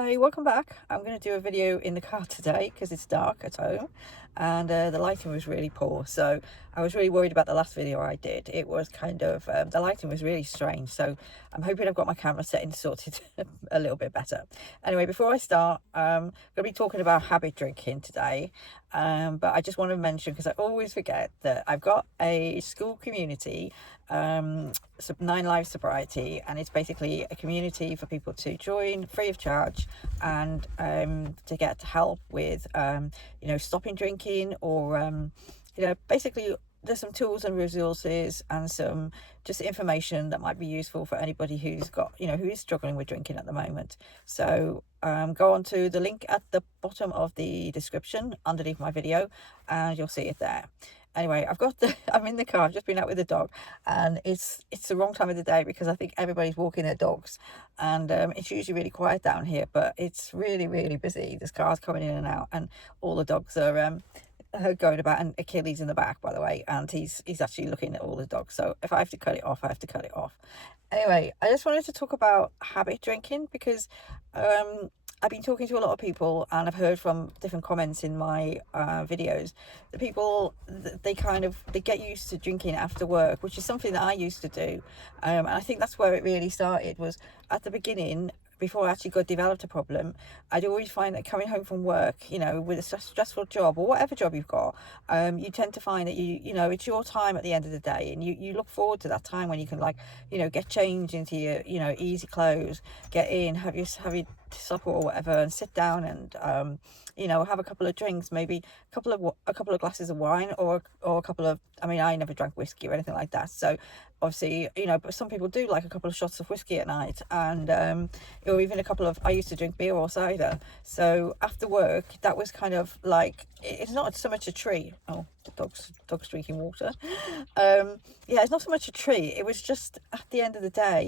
Hi, welcome back. I'm going to do a video in the car today because it's dark at home and the lighting was really poor. So I was really worried about the last video I did. It was kind of, the lighting was really strange. So I'm hoping I've got my camera settings sorted a little bit better. Anyway, before I start, I'm going to be talking about habit drinking today. But I just want to mention, because I always forget, that I've got a school community, 9 Lives Sobriety, and it's basically a community for people to join free of charge and to get help with stopping drinking, or basically there's some tools and resources and some just information that might be useful for anybody who's got who is struggling with drinking at the moment. So go on to the link at the bottom of the description underneath my video and you'll see it there. Anyway, I'm in the car. I've just been out with the dog, and it's the wrong time of the day because I think everybody's walking their dogs, and it's usually really quiet down here, but it's really, really busy. There's cars coming in and out, and all the dogs are going about, and Achilles in the back, by the way, and he's actually looking at all the dogs. So if I have to cut it off, I have to cut it off. Anyway, I just wanted to talk about habit drinking because I've been talking to a lot of people, and I've heard from different comments in my videos that people, they get used to drinking after work, which is something that I used to do, and I think that's where it really started. Was at the beginning, before I actually developed a problem. I'd always find that coming home from work, with a stressful job or whatever job you've got, you tend to find that it's your time at the end of the day, and you look forward to that time when you can, get changed into your, easy clothes, get in, have your supper or whatever, and sit down and have a couple of drinks, maybe a couple of glasses of wine, or a couple of, I never drank whiskey or anything like that, so obviously, but some people do like a couple of shots of whiskey at night, and or even a couple of, I used to drink beer or cider. So after work, that was kind of like, it's not so much a treat. Oh, the dog's drinking water. Yeah, it's not so much a treat. It was just, at the end of the day,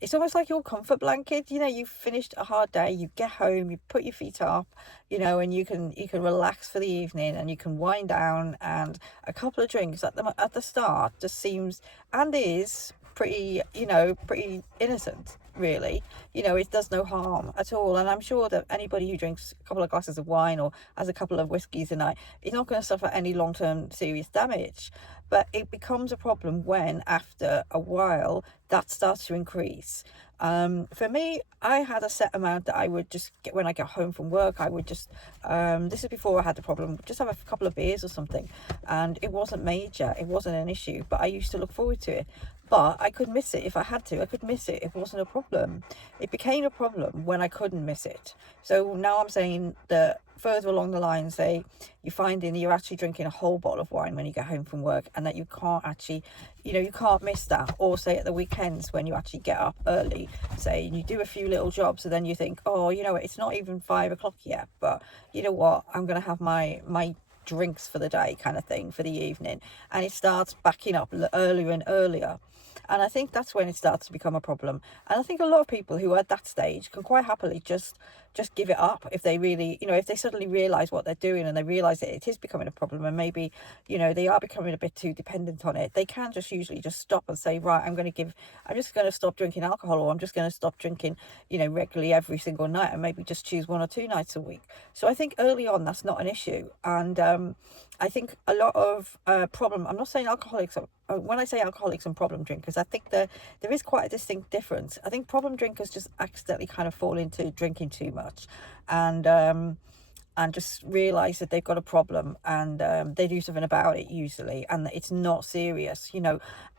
it's almost like your comfort blanket. You've finished a hard day, you get home, you put your feet up, and you can relax for the evening, and you can wind down, and a couple of drinks at the start just seems, and is pretty innocent, really. It does no harm at all, and I'm sure that anybody who drinks a couple of glasses of wine or has a couple of whiskeys a night is not going to suffer any long-term serious damage. But it becomes a problem when, after a while, that starts to increase. For me, I had a set amount that I would just get when I get home from work. I would just, this is before I had the problem, just have a couple of beers or something, and it wasn't major, it wasn't an issue, but I used to look forward to it. But I could miss it if I had to. I could miss it. It wasn't a problem. It became a problem when I couldn't miss it. So now I'm saying that further along the line, say you're finding you're actually drinking a whole bottle of wine when you get home from work, and that you can't actually, you can't miss that. Or say at the weekends when you actually get up early, say, and you do a few little jobs, and then you think, oh, it's not even 5 o'clock yet, but you know what, I'm going to have my drinks for the day, kind of thing, for the evening, and it starts backing up earlier and earlier. And I think that's when it starts to become a problem. And I think a lot of people who are at that stage can quite happily just give it up if they really, if they suddenly realise what they're doing, and they realise that it is becoming a problem, and maybe, they are becoming a bit too dependent on it. They can just usually just stop and say, right, I'm just going to stop drinking alcohol, or I'm just going to stop drinking, regularly every single night, and maybe just choose 1 or 2 nights a week. So I think early on, that's not an issue. And I think a lot of problem, I'm not saying alcoholics, when I say alcoholics and problem drinkers, I think there is quite a distinct difference. I think problem drinkers just accidentally kind of fall into drinking too much, and just realise that they've got a problem, and they do something about it usually, and that it's not serious.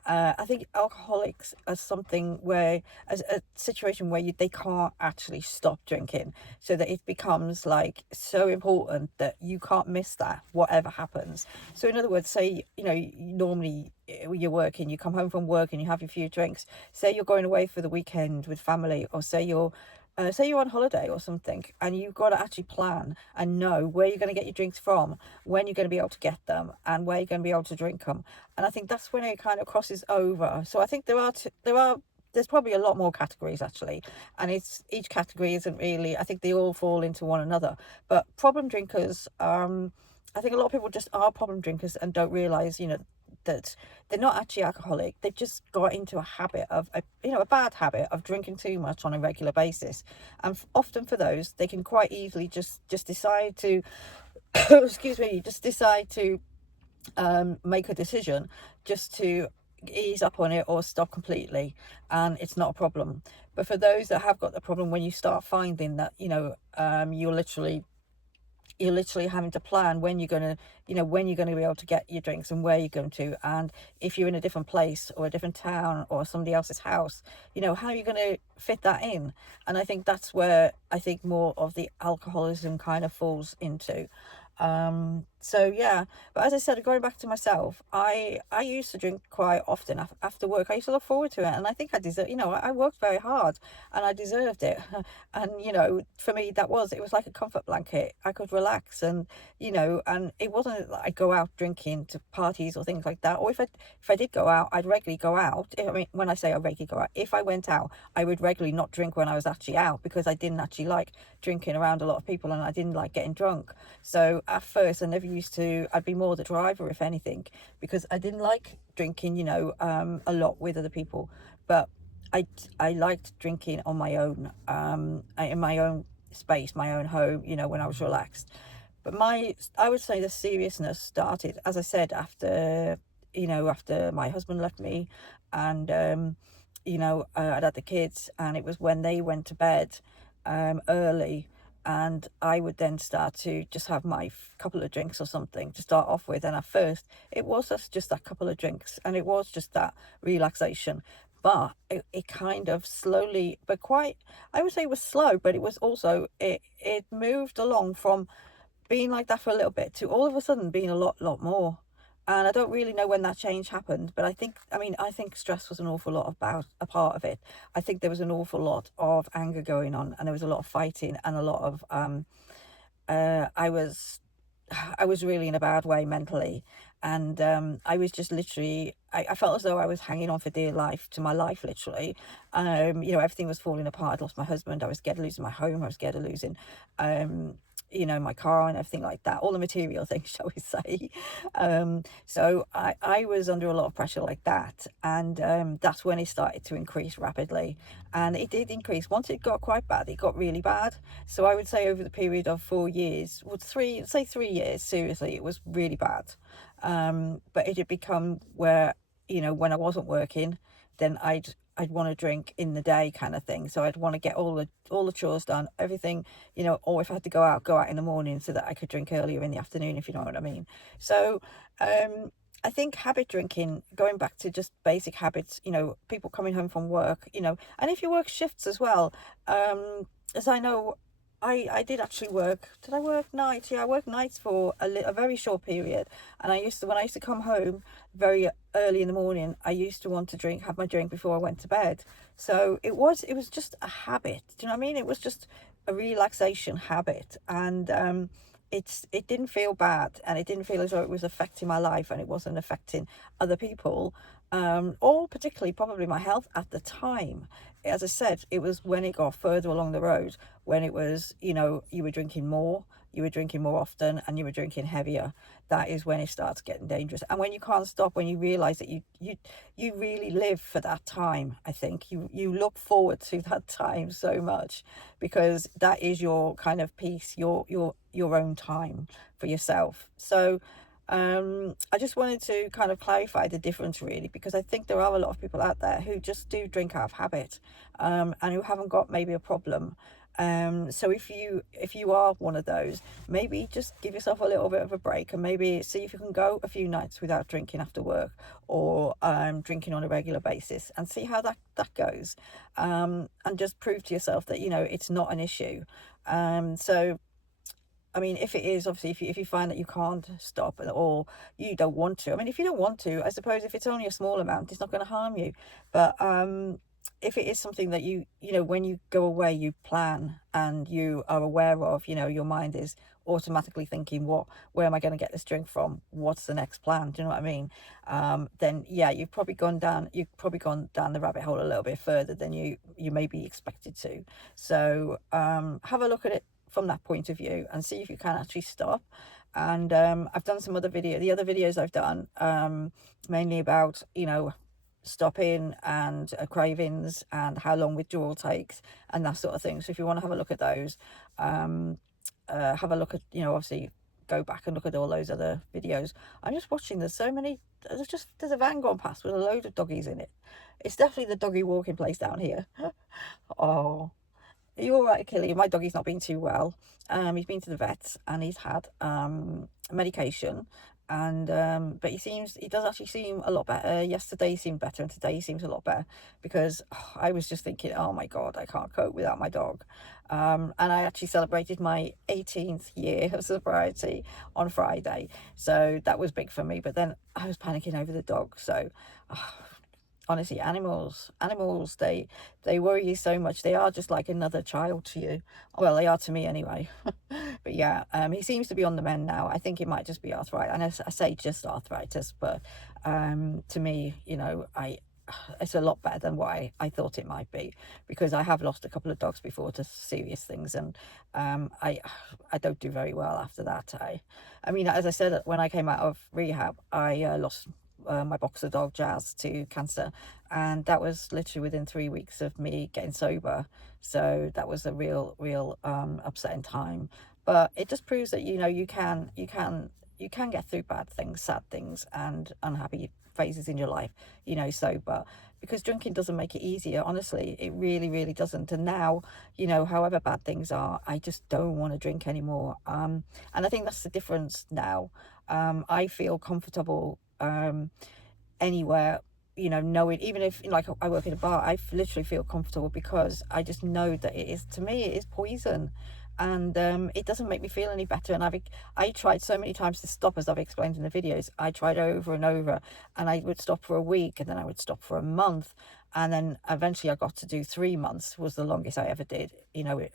I think alcoholics are something where, as a situation where they can't actually stop drinking, so that it becomes like so important that you can't miss that, whatever happens. So in other words, say, normally you're working, you come home from work and you have your few drinks, say you're going away for the weekend with family, or say you're on holiday or something, and you've got to actually plan and know where you're going to get your drinks from, when you're going to be able to get them, and where you're going to be able to drink them. And I think that's when it kind of crosses over. So I think there's probably a lot more categories actually, and each category isn't really, I think they all fall into one another. But problem drinkers, I think a lot of people just are problem drinkers and don't realise, that they're not actually alcoholic. They've just got into a habit of a bad habit of drinking too much on a regular basis. And often for those, they can quite easily just decide to excuse me, just decide to make a decision just to ease up on it or stop completely, and it's not a problem. But for those that have got the problem, when you start finding that you're literally having to plan when you're going to be able to get your drinks and where you're going to, and if you're in a different place or a different town or somebody else's house, how are you going to fit that in? And I think that's where I think more of the alcoholism kind of falls into. So yeah, but as I said, going back to myself, I used to drink quite often after work. I used to look forward to it, and I think I deserve, I worked very hard and I deserved it. And for me, it was like a comfort blanket. I could relax, and and it wasn't like I go out drinking to parties or things like that. Or if I did go out, I'd regularly go out. When I say I regularly go out, if I went out, I would regularly not drink when I was actually out, because I didn't actually like drinking around a lot of people, and I didn't like getting drunk. So at first, I never used to. I'd be more the driver, if anything, because I didn't like drinking, a lot with other people. But I liked drinking on my own, in my own space, my own home, when I was relaxed. But I would say the seriousness started, as I said, after my husband left me, and I'd had the kids, and it was when they went to bed early, and I would then start to just have my couple of drinks or something to start off with. And at first it was just that couple of drinks, and it was just that relaxation. But it kind of slowly, but quite, I would say it was slow, but it was also, it moved along from being like that for a little bit to all of a sudden being a lot more. And I don't really know when that change happened, but I think stress was an awful lot about a part of it. I think there was an awful lot of anger going on, and there was a lot of fighting, and a lot of I was really in a bad way mentally, and I was just literally, I felt as though I was hanging on for dear life to my life, literally. Everything was falling apart. I'd lost my husband. I was scared of losing my home. I was scared of losing my car and everything like that, all the material things, shall we say. So I was under a lot of pressure like that, and that's when it started to increase rapidly. And it did increase. Once it got quite bad, it got really bad. So I would say over the period of 4 years, 3 years, seriously, it was really bad. But it had become where, when I wasn't working, then I'd want to drink in the day, kind of thing. So I'd want to get all the chores done, everything, or if I had to go out in the morning so that I could drink earlier in the afternoon, if you know what I mean. So I think habit drinking, going back to just basic habits, people coming home from work, and if you work shifts as well, as I know, I did actually work. Did I work nights? Yeah, I worked nights for a very short period. And when I used to come home very early in the morning, I used to want to have my drink before I went to bed. So it was just a habit. Do you know what I mean? It was just a relaxation habit, and it didn't feel bad, and it didn't feel as though it was affecting my life, and it wasn't affecting other people, or particularly probably my health at the time. As I said, it was when it got further along the road, when it was, you were drinking more often, and you were drinking heavier. That is when it starts getting dangerous. And when you can't stop, when you realize that you really live for that time, I think you look forward to that time so much, because that is your kind of peace, your own time for yourself. So I just wanted to kind of clarify the difference, really, because I think there are a lot of people out there who just do drink out of habit, and who haven't got maybe a problem. So if you are one of those, maybe just give yourself a little bit of a break, and maybe see if you can go a few nights without drinking after work, or drinking on a regular basis, and see how that goes, and just prove to yourself that it's not an issue. So I mean, if it is, obviously, if you find that you can't stop, or you don't want to, I mean, if you don't want to, I suppose if it's only a small amount, it's not going to harm you. But if it is something that when you go away, you plan, and you are aware of, your mind is automatically thinking, where am I going to get this drink from? What's the next plan? Do you know what I mean? Then yeah, you've probably gone down the rabbit hole a little bit further than you may be expected to. So have a look at it from that point of view and see if you can actually stop. And I've done some other the other videos I've done, mainly about, you know, stopping and cravings and how long withdrawal takes and that sort of thing. So if you want to have a look at those, have a look at, you know, obviously go back and look at all those other videos. I'm just watching, there's so many, there's a van gone past with a load of doggies in it. It's definitely the doggy walking place down here. Oh, are you all right, Achille? My doggy's not been too well. He's been to the vet and he's had medication, and but he does actually seem a lot better. Yesterday he seemed better, and today he seems a lot better, because I was just thinking, oh my god, I can't cope without my dog. And I actually celebrated my 18th year of sobriety on Friday, so that was big for me. But then I was panicking over the dog, so honestly, animals, they worry you so much. They are just like another child to you. Well, they are to me anyway. But yeah, he seems to be on the mend now. I think it might just be arthritis, and I say just arthritis, but to me, you know, it's a lot better than what I thought it might be, because I have lost a couple of dogs before to serious things, and I don't do very well after that. I mean, as I said, when I came out of rehab, I lost my boxer dog Jazz to cancer, and that was literally within 3 weeks of me getting sober. So that was a real upsetting time, but it just proves that, you know, you can get through bad things, sad things, and unhappy phases in your life, you know, sober, because drinking doesn't make it easier. Honestly, it really doesn't. And now, you know, however bad things are, I just don't want to drink anymore. And I think that's the difference now. I feel comfortable anywhere, you know, knowing, even if, like, I work in a bar, I literally feel comfortable because I just know that it is, to me, it is poison, and it doesn't make me feel any better. And I tried so many times to stop, as I've explained in the videos. I tried over and over, and I would stop for a week, and then I would stop for a month, and then eventually I got to do 3 months, was the longest I ever did, you know,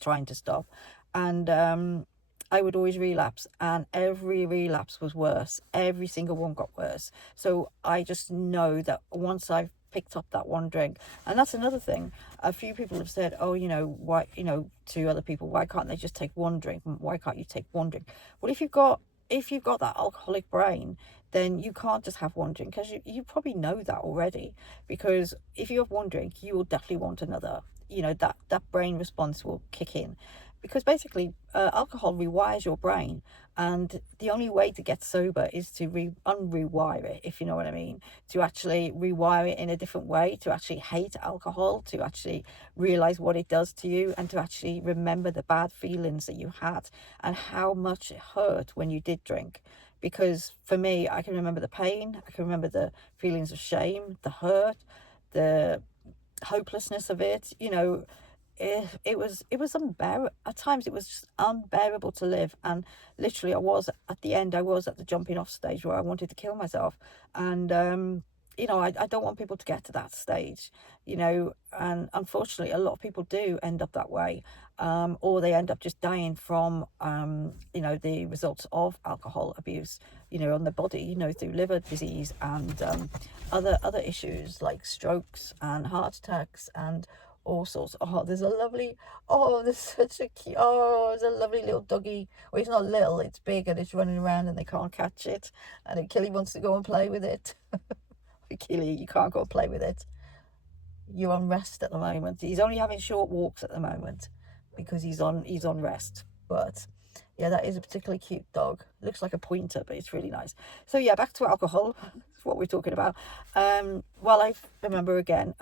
trying to stop. And I would always relapse, and every relapse was worse. Every single one got worse. So I just know that once I've picked up that one drink, and that's another thing. A few people have said, oh, you know, why, you know, to other people, why can't they just take one drink? Why can't you take one drink? Well, if you've got that alcoholic brain, then you can't just have one drink, because you probably know that already. Because if you have one drink, you will definitely want another. You know, that brain response will kick in, because basically alcohol rewires your brain, and the only way to get sober is to unrewire it, if you know what I mean, to actually rewire it in a different way, to actually hate alcohol, to actually realize what it does to you, and to actually remember the bad feelings that you had and how much it hurt when you did drink. Because for me, I can remember the pain, I can remember the feelings of shame, the hurt, the hopelessness of it, you know. It was unbearable at times. It was just unbearable to live, and literally I was at the end, I was at the jumping off stage where I wanted to kill myself. And you know, I don't want people to get to that stage, you know, and unfortunately a lot of people do end up that way, or they end up just dying from you know, the results of alcohol abuse, you know, on the body, you know, through liver disease and other issues like strokes and heart attacks and all sorts. Oh, there's such a cute, there's a lovely little doggy. Well, it's not little, it's big, and it's running around and they can't catch it, and Achille wants to go and play with it. Achille, you can't go and play with it. You're on rest at the moment. He's only having short walks at the moment because he's on rest. But yeah, that is a particularly cute dog. Looks like a pointer, but it's really nice. So yeah, back to alcohol. That's what we're talking about. Well, I remember again,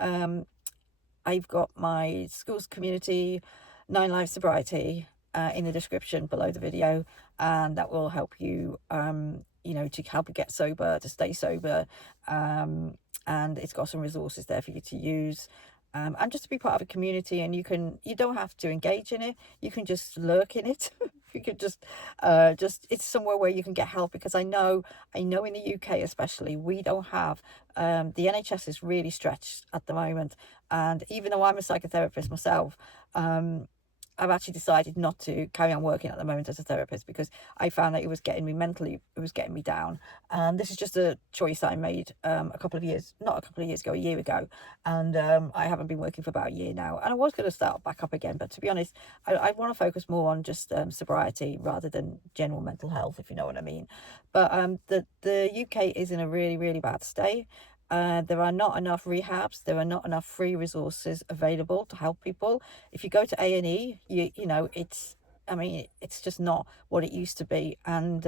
I've got my schools community 9 Lives Sobriety in the description below the video, and that will help you, you know, to help you get sober, to stay sober, and it's got some resources there for you to use. And just to be part of a community, and you don't have to engage in it, you can just lurk in it. You could just it's somewhere where you can get help, because I know in the UK especially, we don't have, the NHS is really stretched at the moment. And even though I'm a psychotherapist myself, I've actually decided not to carry on working at the moment as a therapist, because I found that it was getting me mentally, it was getting me down. And this is just a choice I made a couple of years, not a couple of years ago, a year ago. And I haven't been working for about a year now. And I was going to start back up again. But to be honest, I want to focus more on just sobriety rather than general mental health, if you know what I mean. But the UK is in a really, really bad state. There are not enough rehabs. There are not enough free resources available to help people. If you go to A&E, you know, I mean, it's just not what it used to be. And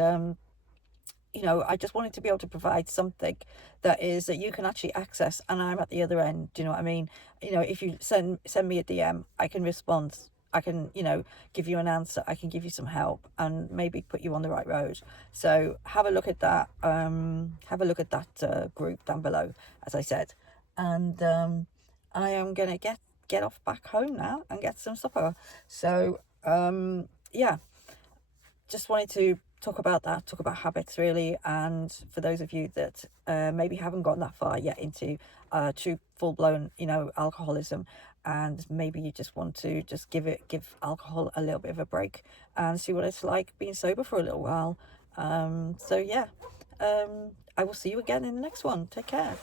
you know, I just wanted to be able to provide something that you can actually access, and I'm at the other end. Do you know what I mean? You know, if you send me a DM, I can respond. I can, you know, give you an answer. I can give you some help and maybe put you on the right road. So have a look at that. Have a look at that group down below, as I said. And I am gonna get off back home now and get some supper. So yeah, just wanted to talk about that, talk about habits really. And for those of you that maybe haven't gone that far yet into true full-blown, you know, alcoholism, and maybe you just want to just give alcohol a little bit of a break and see what it's like being sober for a little while. So yeah, I will see you again in the next one. Take care.